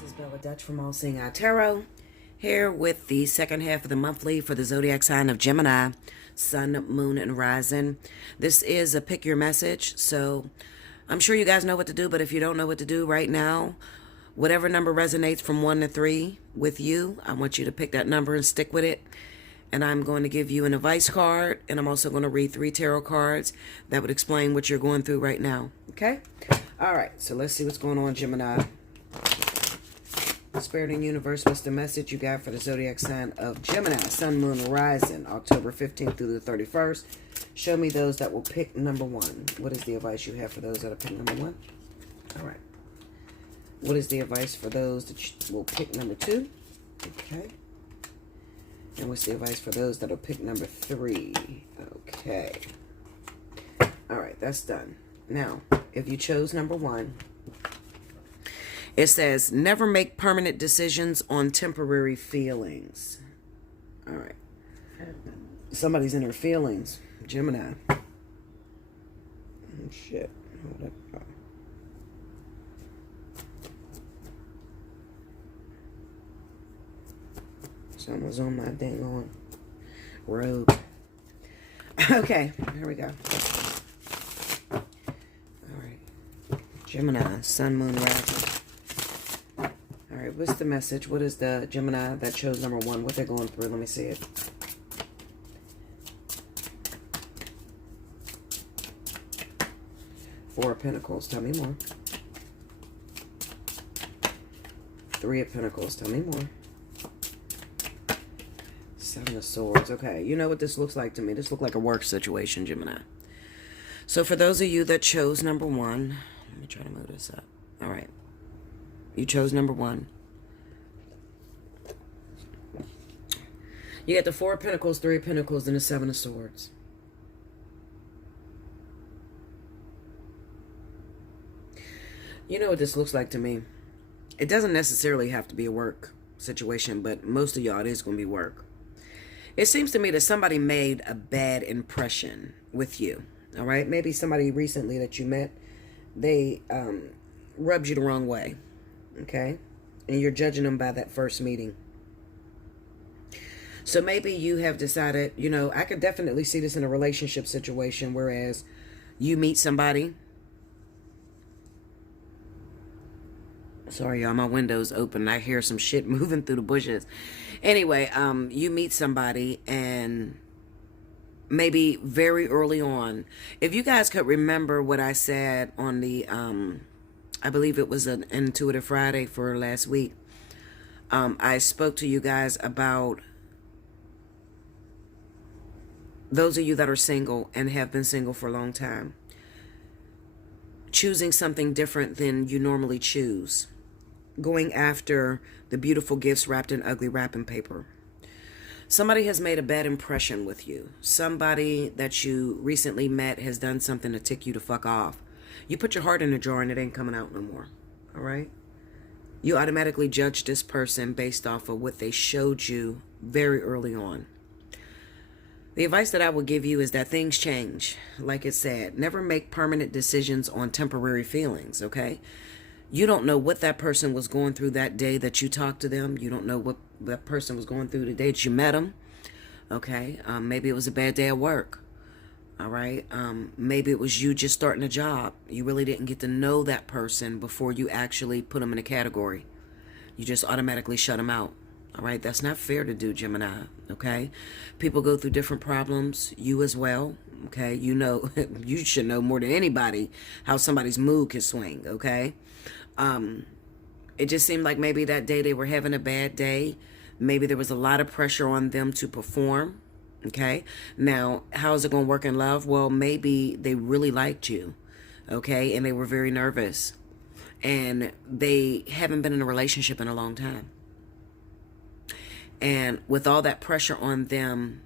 From Allseeingeyetarot, here with the second half of the monthly for the zodiac sign of Gemini, Sun, Moon, and Rising. This is a pick your message, so I'm sure you guys know what to do, but if you don't know what to do right now, whatever number resonates from 1 to 3 with you, I want you to pick that number and stick with it. And I'm going to give you an advice card, and I'm also going to read 3 tarot cards that would explain what you're going through right now. Okay? All right, so let's see what's going on, Gemini. Spirit and Universe, what's the message you got for the zodiac sign of Gemini, Sun, Moon, Rising, October 15th through the 31st? Show me those that will pick number 1. What is the advice you have for those that will pick number 1? All right. What is the advice for those that will pick number 2? Okay. And what's the advice for those that will pick number 3? Okay. All right, that's done. Now, if you chose number 1, it says, never make permanent decisions on temporary feelings. All right. Somebody's in her feelings. Gemini. Oh, shit. Hold up. Someone's on my dang on robe. Okay, here we go. All right. Gemini, Sun, Moon, Rising. All right, what's the message? What is the Gemini that chose number 1? What they're going through? Let me see it. Four of Pentacles. Tell me more. 3 of Pentacles. Tell me more. 7 of Swords. Okay, you know what this looks like to me. This looks like a work situation, Gemini. So for those of you that chose number 1, let me try to move this up. All right. You chose number 1. You got the 4 of Pentacles, 3 of Pentacles, and the 7 of Swords. You know what this looks like to me? It doesn't necessarily have to be a work situation, but most of y'all, it is going to be work. It seems to me that somebody made a bad impression with you. All right? Maybe somebody recently that you met, they rubbed you the wrong way. Okay? And you're judging them by that first meeting. So maybe you have decided, you know, I could definitely see this in a relationship situation, whereas you meet somebody. Sorry, y'all, my window's open. I hear some shit moving through the bushes. Anyway, you meet somebody, and maybe very early on, if you guys could remember what I said on the, I believe it was an Intuitive Friday for last week. I spoke to you guys about those of you that are single and have been single for a long time, choosing something different than you normally choose, going after the beautiful gifts wrapped in ugly wrapping paper. Somebody has made a bad impression with you. Somebody that you recently met has done something to tick you to fuck off. You put your heart in a jar and it ain't coming out no more. All right? You automatically judge this person based off of what they showed you very early on. The advice that I will give you is that things change. Like it said, never make permanent decisions on temporary feelings, okay? You don't know what that person was going through that day that you talked to them. You don't know what that person was going through the day that you met them, okay? Maybe it was a bad day at work, all right? Maybe it was you just starting a job. You really didn't get to know that person before you actually put them in a category. You just automatically shut them out. All right, that's not fair to do, Gemini, okay? People go through different problems, you as well, okay? You know, you should know more than anybody how somebody's mood can swing, okay? It just seemed like maybe that day they were having a bad day. Maybe there was a lot of pressure on them to perform, okay? Now, how is it going to work in love? Well, maybe they really liked you, okay? And they were very nervous. And they haven't been in a relationship in a long time. And with all that pressure on them,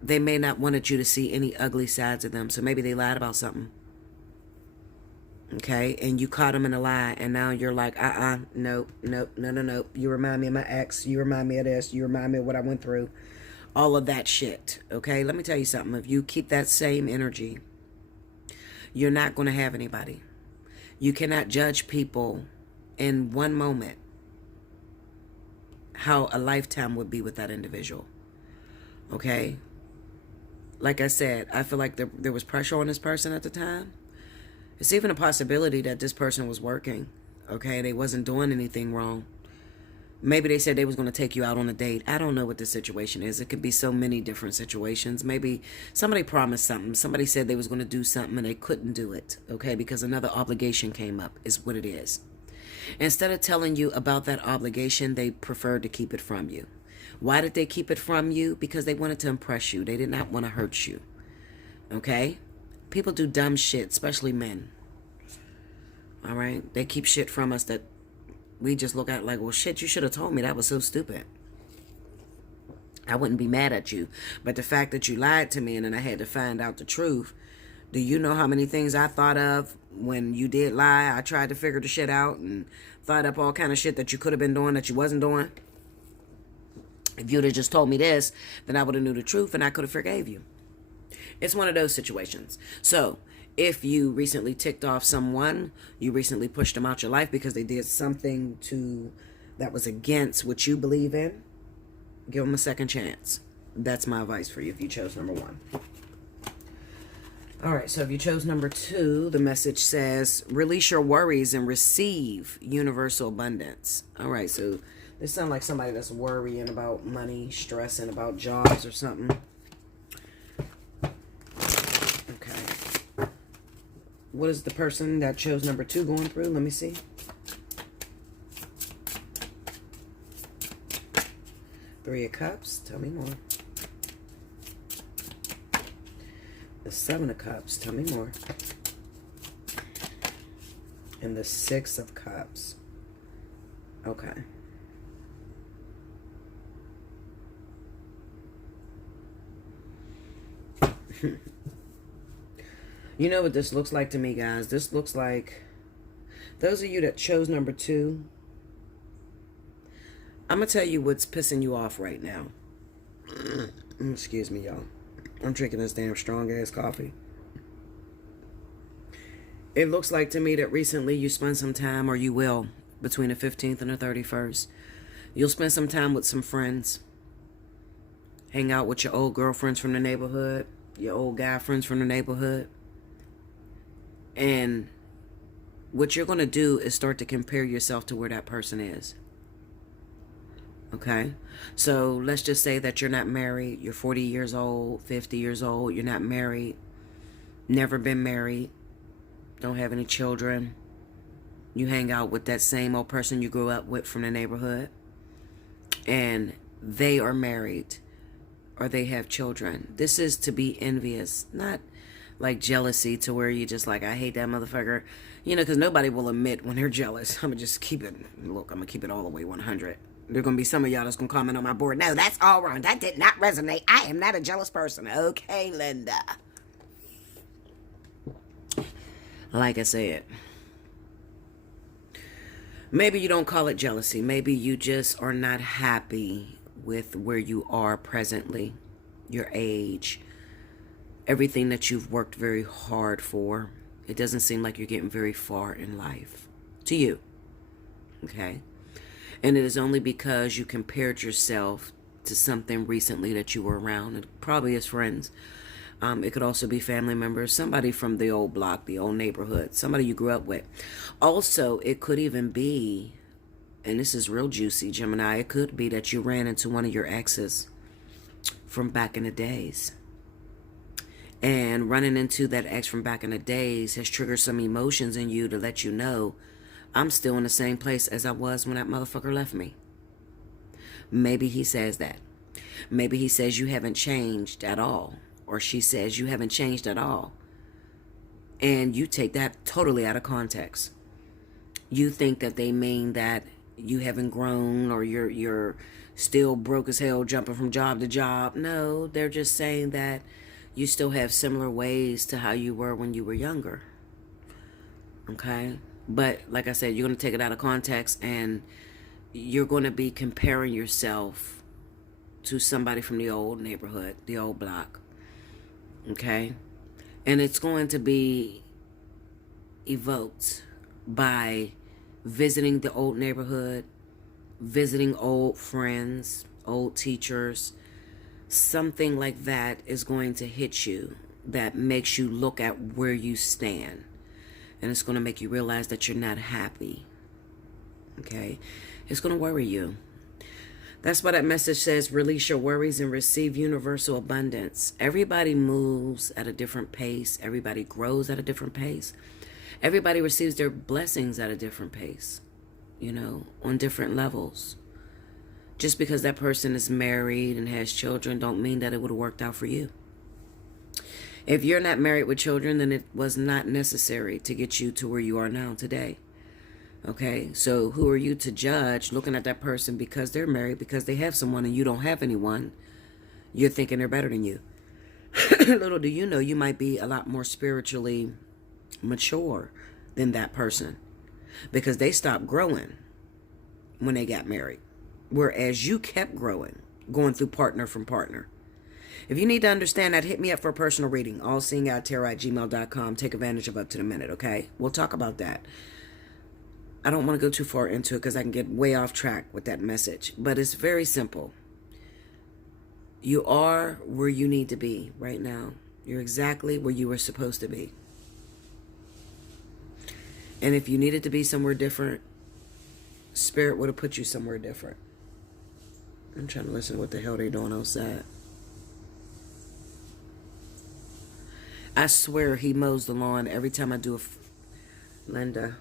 they may not wanted you to see any ugly sides of them. So maybe they lied about something. Okay? And you caught them in a lie. And now you're like, nope. You remind me of my ex. You remind me of this. You remind me of what I went through. All of that shit. Okay? Let me tell you something. If you keep that same energy, you're not going to have anybody. You cannot judge people in one moment how a lifetime would be with that individual. Okay? Like I said, I feel like there was pressure on this person at the time. It's even a possibility that this person was working. Okay? They wasn't doing anything wrong. Maybe they said they was going to take you out on a date. I don't know what the situation is. It could be so many different situations. Maybe somebody promised something. Somebody said they was going to do something and they couldn't do it. Okay? Because another obligation came up is what it is. Instead of telling you about that obligation, they preferred to keep it from you. Why did they keep it from you? Because they wanted to impress you. They did not want to hurt you. Okay? People do dumb shit, especially men. All right? They keep shit from us that we just look at like, well, shit, you should have told me. That was so stupid. I wouldn't be mad at you. But the fact that you lied to me and then I had to find out the truth, do you know how many things I thought of when you did lie? I tried to figure the shit out and thought up all kind of shit that you could have been doing that you wasn't doing. If you'd have just told me this, then I would have knew the truth and I could have forgave you. It's one of those situations. So, if you recently ticked off someone, you recently pushed them out your life because they did something that was against what you believe in, give them a second chance. That's my advice for you if you chose number 1. All right, so if you chose number 2, the message says, release your worries and receive universal abundance. All right, so this sounds like somebody that's worrying about money, stressing about jobs or something. Okay. What is the person that chose number 2 going through? Let me see. Three of Cups. Tell me more. The 7 of Cups. Tell me more. And the 6 of Cups. Okay. You know what this looks like to me, guys? This looks like those of you that chose number 2. I'm going to tell you what's pissing you off right now. Excuse me, y'all. I'm drinking this damn strong-ass coffee. It looks like to me that recently you spent some time, or you will, between the 15th and the 31st. You'll spend some time with some friends. Hang out with your old girlfriends from the neighborhood, your old guy friends from the neighborhood. And what you're going to do is start to compare yourself to where that person is. Okay? So let's just say that you're not married. You're 40 years old, 50 years old. You're not married. Never been married. Don't have any children. You hang out with that same old person you grew up with from the neighborhood. And they are married. Or they have children. This is to be envious. Not like jealousy to where you just like, I hate that motherfucker. You know, because nobody will admit when they're jealous. I'm going to just keep it. Look, I'm going to keep it all the way 100. There are going to be some of y'all that's going to comment on my board. No, that's all wrong. That did not resonate. I am not a jealous person. Okay, Linda. Like I said, maybe you don't call it jealousy. Maybe you just are not happy with where you are presently, your age, everything that you've worked very hard for. It doesn't seem like you're getting very far in life to you. Okay? And it is only because you compared yourself to something recently that you were around. It probably is friends. It could also be family members, somebody from the old block, the old neighborhood, somebody you grew up with. Also, it could even be, and this is real juicy, Gemini, it could be that you ran into one of your exes from back in the days. And running into that ex from back in the days has triggered some emotions in you to let you know, I'm still in the same place as I was when that motherfucker left me. Maybe he says that. Maybe he says you haven't changed at all. Or she says you haven't changed at all. And you take that totally out of context. You think that they mean that you haven't grown or you're still broke as hell jumping from job to job. No, they're just saying that you still have similar ways to how you were when you were younger. Okay? But like I said, you're going to take it out of context and you're going to be comparing yourself to somebody from the old neighborhood, the old block. Okay? And it's going to be evoked by visiting the old neighborhood, visiting old friends, old teachers. Something like that is going to hit you that makes you look at where you stand. And it's going to make you realize that you're not happy. Okay? It's going to worry you. That's why that message says, release your worries and receive universal abundance. Everybody moves at a different pace. Everybody grows at a different pace. Everybody receives their blessings at a different pace, on different levels. Just because that person is married and has children don't mean that it would have worked out for you. If you're not married with children, then it was not necessary to get you to where you are now today. Okay, so who are you to judge looking at that person because they're married, because they have someone and you don't have anyone? You're thinking they're better than you. Little do you know, you might be a lot more spiritually mature than that person because they stopped growing when they got married, whereas you kept growing, going through partner from partner. If you need to understand that, hit me up for a personal reading. Allseeingeyetarot@gmail.com. Take advantage of up to the minute, okay? We'll talk about that. I don't want to go too far into it because I can get way off track with that message. But it's very simple. You are where you need to be right now. You're exactly where you were supposed to be. And if you needed to be somewhere different, Spirit would have put you somewhere different. I'm trying to listen to what the hell they doing outside. I swear he mows the lawn every time I do Linda.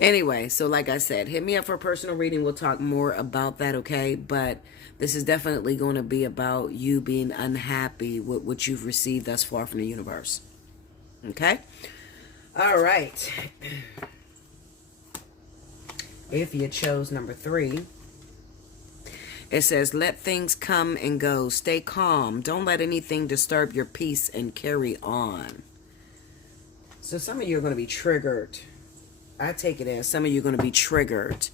Anyway, so like I said, hit me up for a personal reading. We'll talk more about that, okay? But this is definitely going to be about you being unhappy with what you've received thus far from the universe. Okay? All right. If you chose number 3, it says, let things come and go. Stay calm. Don't let anything disturb your peace and carry on. So some of you are going to be triggered. I take it as some of you are going to be triggered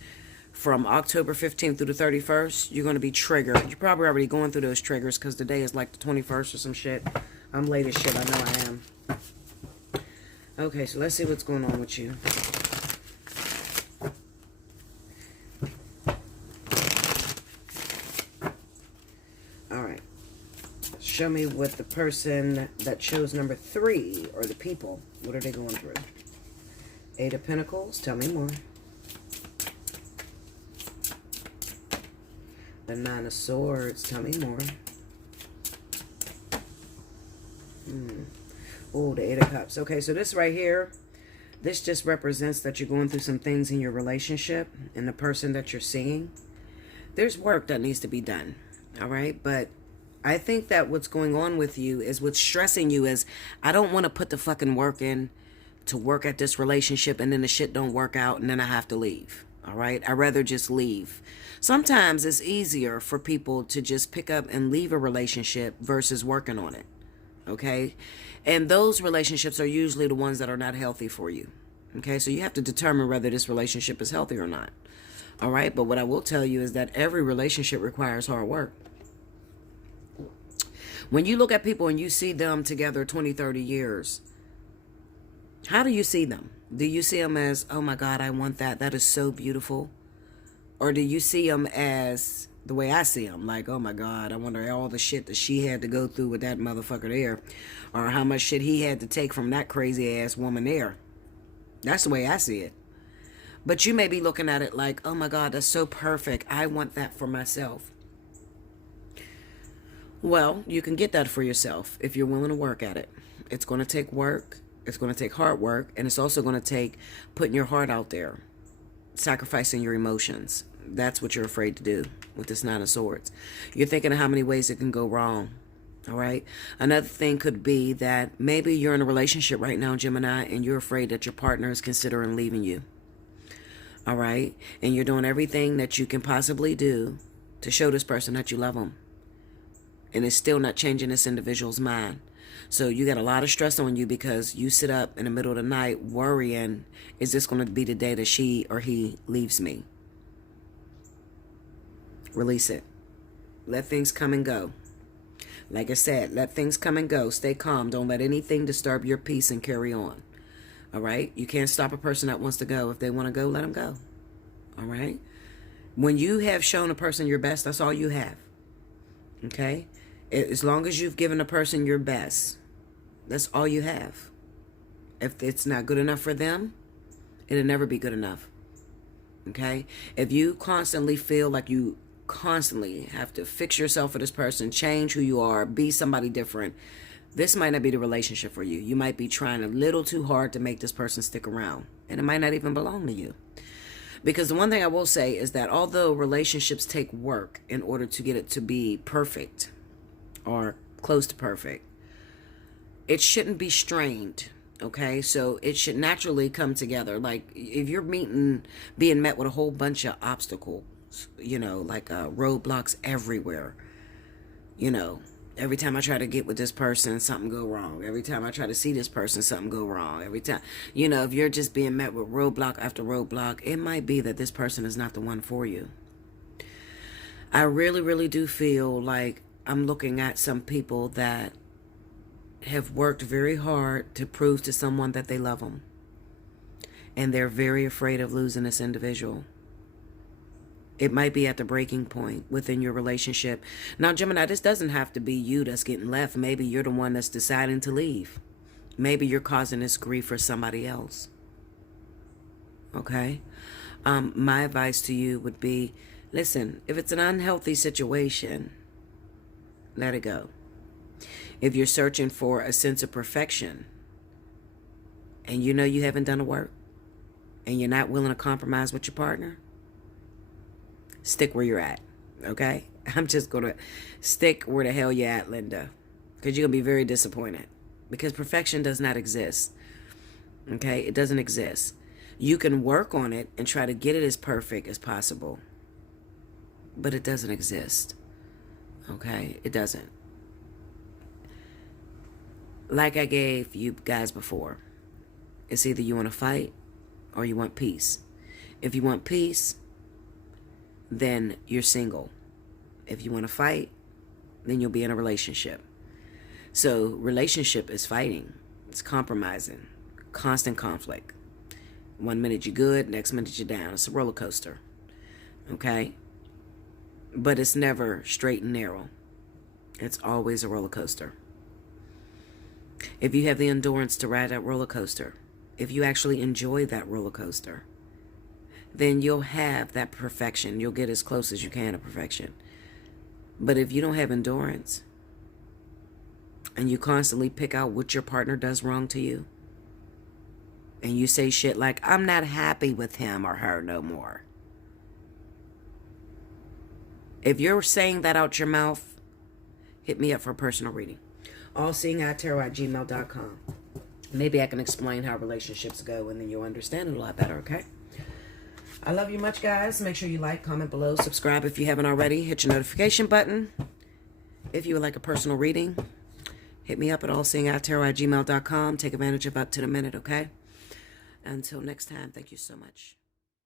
from October 15th through the 31st. You're going to be triggered. You're probably already going through those triggers because today is like the 21st or some shit. I'm late as shit. I know I am. Okay, so let's see what's going on with you. All right. Show me what the person that chose number 3, or the people, what are they going through? 8 of Pentacles, tell me more. The 9 of Swords, tell me more. Oh, the 8 of Cups. Okay, so this right here, this just represents that you're going through some things in your relationship and the person that you're seeing. There's work that needs to be done, all right? But I think that what's going on with you is what's stressing you is, I don't want to put the fucking work in to work at this relationship and then the shit don't work out and then I have to leave. All right. I'd rather just leave. Sometimes it's easier for people to just pick up and leave a relationship versus working on it. Okay. And those relationships are usually the ones that are not healthy for you. Okay. So you have to determine whether this relationship is healthy or not. All right. But what I will tell you is that every relationship requires hard work. When you look at people and you see them together 20, 30 years, how do you see them? Do you see them as, oh my God, I want that. That is so beautiful. Or do you see them as the way I see them? Like, oh my God, I wonder all the shit that she had to go through with that motherfucker there. Or how much shit he had to take from that crazy ass woman there. That's the way I see it. But you may be looking at it like, oh my God, that's so perfect. I want that for myself. Well, you can get that for yourself if you're willing to work at it. It's going to take work. It's going to take hard work, and it's also going to take putting your heart out there, sacrificing your emotions. That's what you're afraid to do with this 9 of Swords. You're thinking of how many ways it can go wrong, all right? Another thing could be that maybe you're in a relationship right now, Gemini, and you're afraid that your partner is considering leaving you, all right? And you're doing everything that you can possibly do to show this person that you love them, and it's still not changing this individual's mind. So you got a lot of stress on you because you sit up in the middle of the night worrying, is this going to be the day that she or he leaves me? Release it. Let things come and go. Like I said, let things come and go. Stay calm. Don't let anything disturb your peace and carry on. All right? You can't stop a person that wants to go. If they want to go, let them go. All right? When you have shown a person your best, that's all you have. Okay? As long as you've given a person your best, that's all you have. If it's not good enough for them, it'll never be good enough. Okay? If you constantly feel like you constantly have to fix yourself for this person, change who you are, be somebody different, this might not be the relationship for you. You might be trying a little too hard to make this person stick around, and it might not even belong to you. Because the one thing I will say is that although relationships take work in order to get it to be perfect or close to perfect, it shouldn't be strained. Okay, so it should naturally come together. Like if you're being met with a whole bunch of obstacles, like roadblocks everywhere. Every time I try to get with this person, something go wrong. Every time I try to see this person, something go wrong. Every time, if you're just being met with roadblock after roadblock, it might be that this person is not the one for you. I really, really do feel like I'm looking at some people that have worked very hard to prove to someone that they love them. And they're very afraid of losing this individual. It might be at the breaking point within your relationship. Now, Gemini, this doesn't have to be you that's getting left. Maybe you're the one that's deciding to leave. Maybe you're causing this grief for somebody else. Okay? My advice to you would be, listen, if it's an unhealthy situation, let it go. If you're searching for a sense of perfection and you haven't done the work and you're not willing to compromise with your partner, stick where you're at, okay? I'm just going to stick where the hell you're at, Linda, because you're going to be very disappointed because perfection does not exist, okay? It doesn't exist. You can work on it and try to get it as perfect as possible, but it doesn't exist, okay? It doesn't. Like I gave you guys before, it's either you want to fight or you want peace. If you want peace, then you're single. If you want to fight, then you'll be in a relationship. So relationship is fighting. It's compromising. Constant conflict. One minute you're good, next minute you're down. It's a roller coaster. Okay? But it's never straight and narrow. It's always a roller coaster. If you have the endurance to ride that roller coaster, if you actually enjoy that roller coaster, then you'll have that perfection. You'll get as close as you can to perfection. But if you don't have endurance and you constantly pick out what your partner does wrong to you, and you say shit like, I'm not happy with him or her no more. If you're saying that out your mouth, hit me up for a personal reading. Allseeingeyetarot@gmail.com. Maybe I can explain how relationships go and then you'll understand it a lot better, okay? I love you much, guys. Make sure you like, comment below, subscribe if you haven't already. Hit your notification button. If you would like a personal reading, hit me up at allseeingeyetarot@gmail.com. Take advantage of up to the minute, okay? Until next time, thank you so much.